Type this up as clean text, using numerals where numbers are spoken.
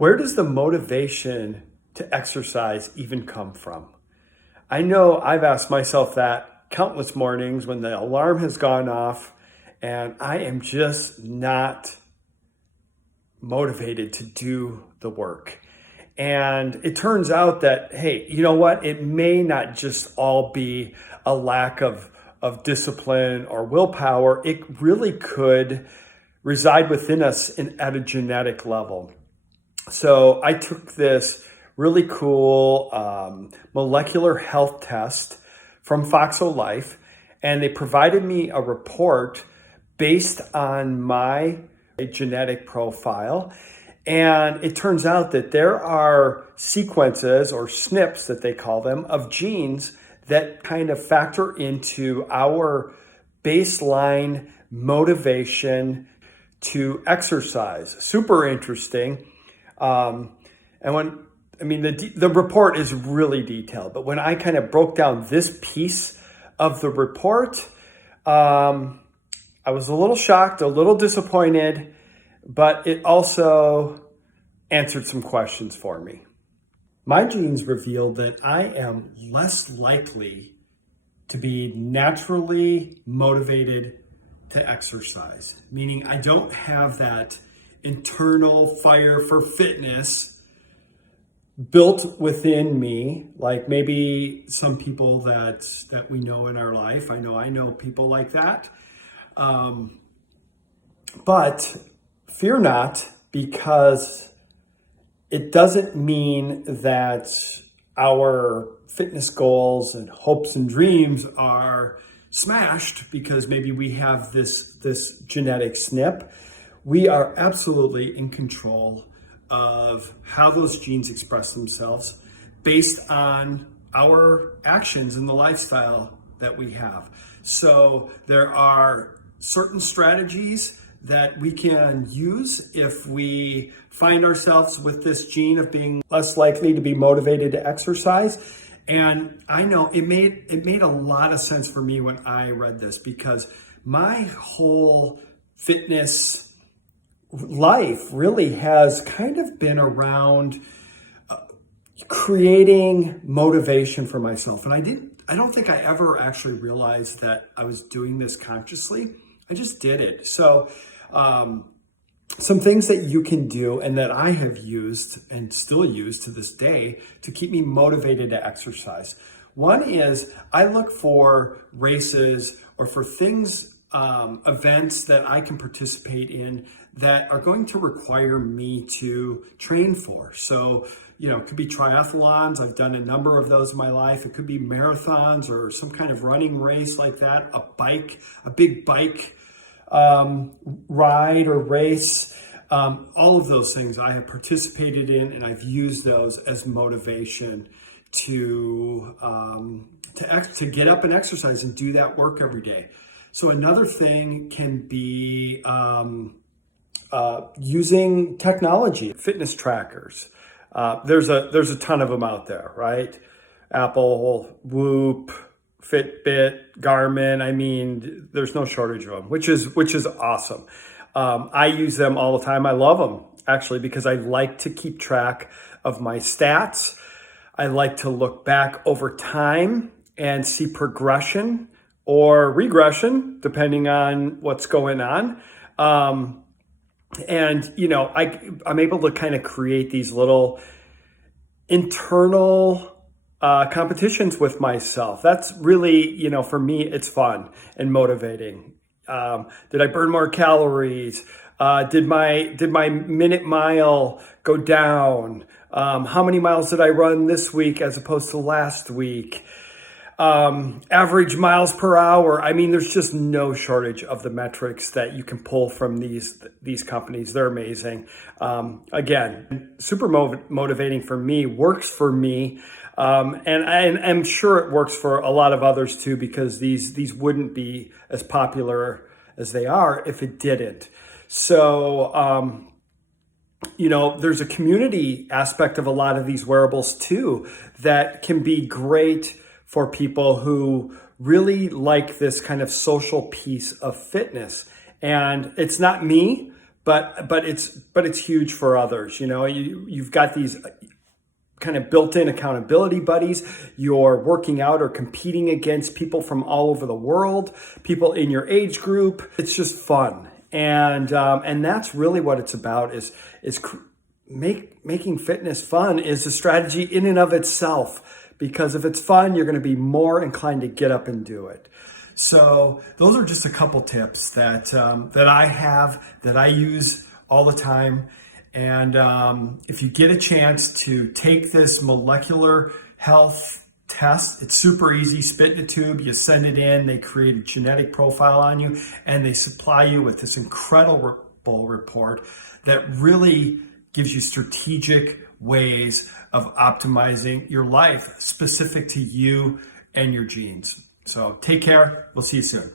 Where does the motivation to exercise even come from? I know I've asked myself that countless mornings when the alarm has gone off and I am just not motivated to do the work. And it turns out that, hey, you know what? It may not just all be a lack of discipline or willpower. It really could reside within us at a genetic level. So I took this really cool molecular health test from Foxo Life, and they provided me a report based on my genetic profile. And it turns out that there are sequences, or SNPs that they call them, of genes that kind of factor into our baseline motivation to exercise. Super interesting. The report is really detailed, but when I kind of broke down this piece of the report, I was a little shocked, a little disappointed, but it also answered some questions for me. My genes revealed that I am less likely to be naturally motivated to exercise, meaning I don't have that internal fire for fitness built within me, like maybe some people that we know in our life. I know people like that. But fear not, because it doesn't mean that our fitness goals and hopes and dreams are smashed because maybe we have this genetic SNP. We are absolutely in control of how those genes express themselves based on our actions and the lifestyle that we have. So there are certain strategies that we can use if we find ourselves with this gene of being less likely to be motivated to exercise. And I know it made a lot of sense for me when I read this, because my whole fitness life really has kind of been around creating motivation for myself. And I don't think I ever actually realized that I was doing this consciously. I just did it. So some things that you can do and that I have used and still use to this day to keep me motivated to exercise. One is I look for races or for things, events that I can participate in that are going to require me to train for. So, it could be triathlons. I've done a number of those in my life. It could be marathons or some kind of running race like that, a big bike ride or race. All of those things I have participated in, and I've used those as motivation to get up and exercise and do that work every day. So another thing can be using technology, fitness trackers. There's a ton of them out there, right? Apple, Whoop, Fitbit, Garmin. There's no shortage of them, which is awesome. I use them all the time. I love them, actually, because I like to keep track of my stats. I like to look back over time and see progression or regression, depending on what's going on. I'm able to kind of create these little internal competitions with myself. That's really, for me, it's fun and motivating. Did I burn more calories? Did my minute mile go down? How many miles did I run this week as opposed to last week? Average miles per hour. There's just no shortage of the metrics that you can pull from these companies. They're amazing. Again, super motivating for me, works for me. And I'm sure it works for a lot of others too, because these wouldn't be as popular as they are if it didn't. So, there's a community aspect of a lot of these wearables too that can be great for people who really like this kind of social piece of fitness. And it's not me but it's huge for others. You've got these kind of built-in accountability buddies. You're working out or competing against people from all over the world, people in your age group. It's just fun, and that's really what it's about. Making fitness fun is a strategy in and of itself, because if it's fun, you're going to be more inclined to get up and do it. So those are just a couple tips that I have, that I use all the time. And if you get a chance to take this molecular health test, it's super easy. Spit in a tube, you send it in, they create a genetic profile on you, and they supply you with this incredible report that really gives you strategic ways of optimizing your life specific to you and your genes. So take care. We'll see you soon.